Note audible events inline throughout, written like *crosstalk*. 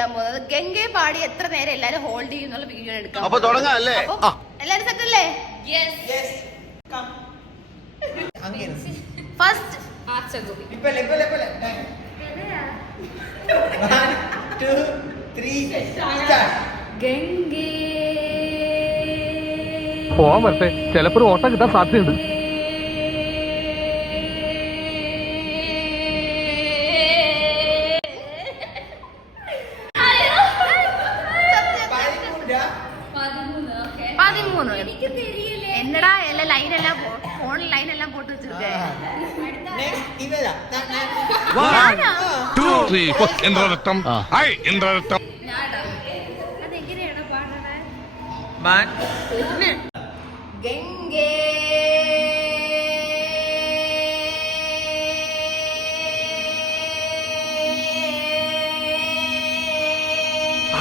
ചെയ്യാൻ പോകുന്നത്. ഗംഗയെ പാടി എത്ര നേരം എല്ലാരും ഹോൾഡ് ചെയ്യുന്നുള്ള വീഡിയോ എടുക്കാം. അപ്പൊ തുടങ്ങാം അല്ലേ എല്ലാരും സെറ്റ് അല്ലേ? ഫസ്റ്റ് ഗംഗേ. പോവാൻ വരട്ടെ. ചിലപ്പോ ഒരു ഓട്ടം കിട്ടാൻ സാധ്യതയുണ്ട്. പതിമൂന്ന് എന്നടാ എല്ലാ ലൈനെല്ലാം ഫോണിൽ ലൈനെല്ലാം പോട്ട് വെച്ചിരിക്കേ. നെക്സ്റ്റ്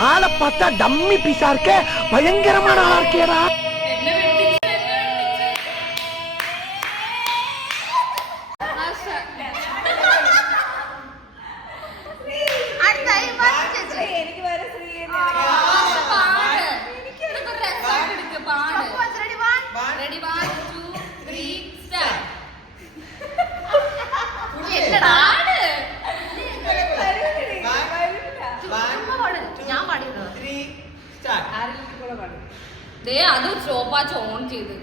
ஆளை பார்த்தா டம்மி பீஸா இருக்க. பயங்கரமான ஆளா இருக்கேடா. என்னடா? ഞാൻ സ്റ്റാർട്ട് ദേ അത് സ്റ്റോപ്പാച്ച് ഓൺ ചെയ്ത്.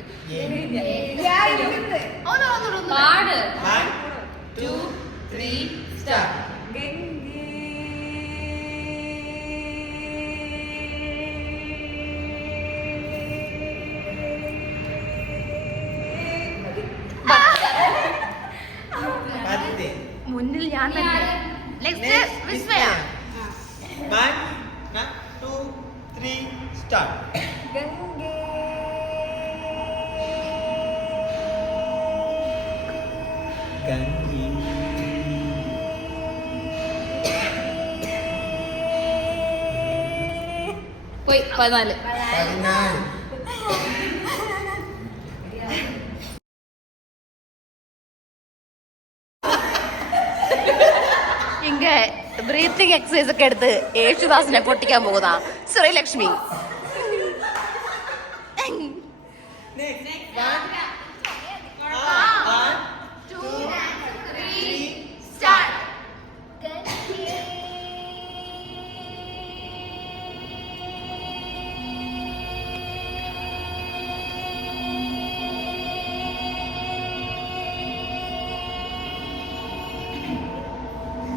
പാട്. ടു ത്രീ പത്ത്. മുന്നിൽ ഞാൻ തന്നെ next Vismaya. One two three start ഗംഗേ. പോയി പതിനാല്. പതിനാല്. ഇങ്ങ ബ്രീത്തിങ് എക്സസൈസ് ഒക്കെ എടുത്ത് യേശുദാസിനെ പൊട്ടിക്കാൻ പോകുന്ന Sreelakshmi.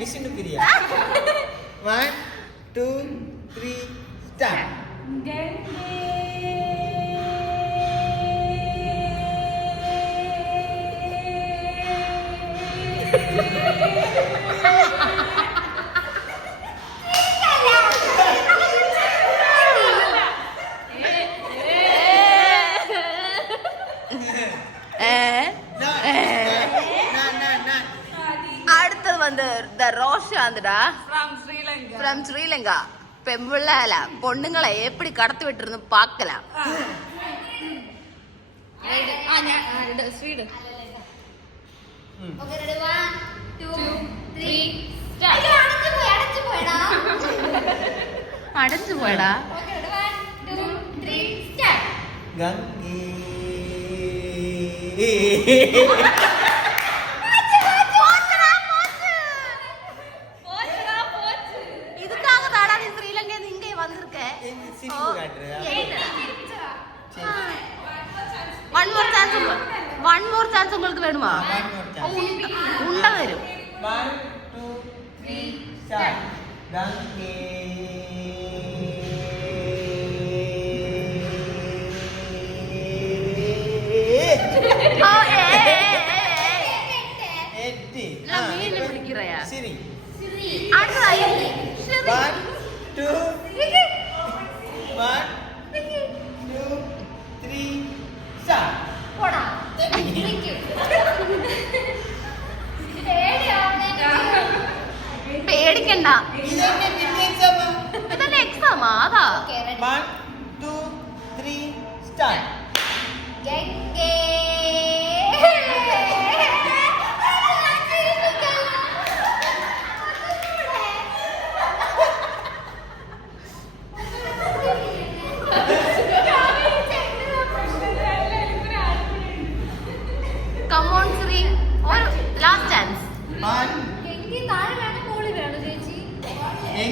Vishnu Priya one two three start ഏ வந்து த ரோஷாந்துடா ஃப்ரம் ஸ்ரீலங்கா பெம்பிள்ளால பொண்ணுங்களை எப்படி கடத்தி விட்டுருந்து பார்க்கலாம் ആ ഞാൻ സ്വീഡ് ത്രീ അടച്ചു പോയടാ ഗംഗേ *laughs* ചാൻസ് വൺ മോർ ചാൻസ് നിങ്ങൾക്ക് വേണമാ? ഉണ്ട വരും. One,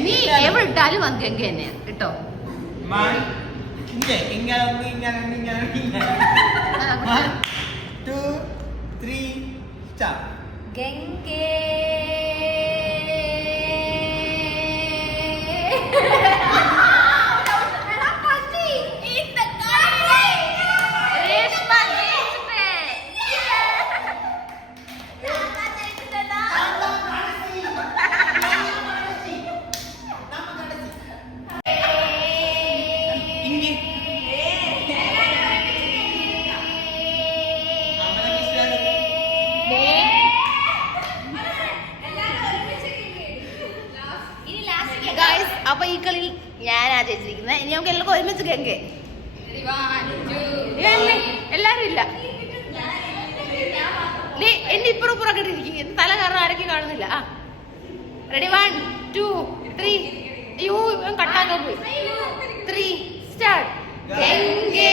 നീ എവിടെ ഇട്ടാലും അത് ഗംഗ തന്നെയാണ് കേട്ടോ? Okay, tinggal tinggal tinggal tinggal. *laughs* One, two, three, chop. Geng geng. Guys, അപ്പൊ ഈ കളിയിൽ ഞാനാ ജയിച്ചിരിക്കുന്നത് ഇനി നമുക്ക് എല്ലാവർക്കും ഒരുമിച്ച് കേൾക്കേ എല്ലാരും ഇല്ല. നീ എന്നെ ഇപ്പുറം ഇപ്പുറം ഇരിക്കും തല കാരണം ആരൊക്കെ കാണുന്നില്ല? ആ. റെഡി വൺ ടു ത്രീ അയ്യോ കട്ടാക്കാൻ പോയി. Three start ഗംഗേ.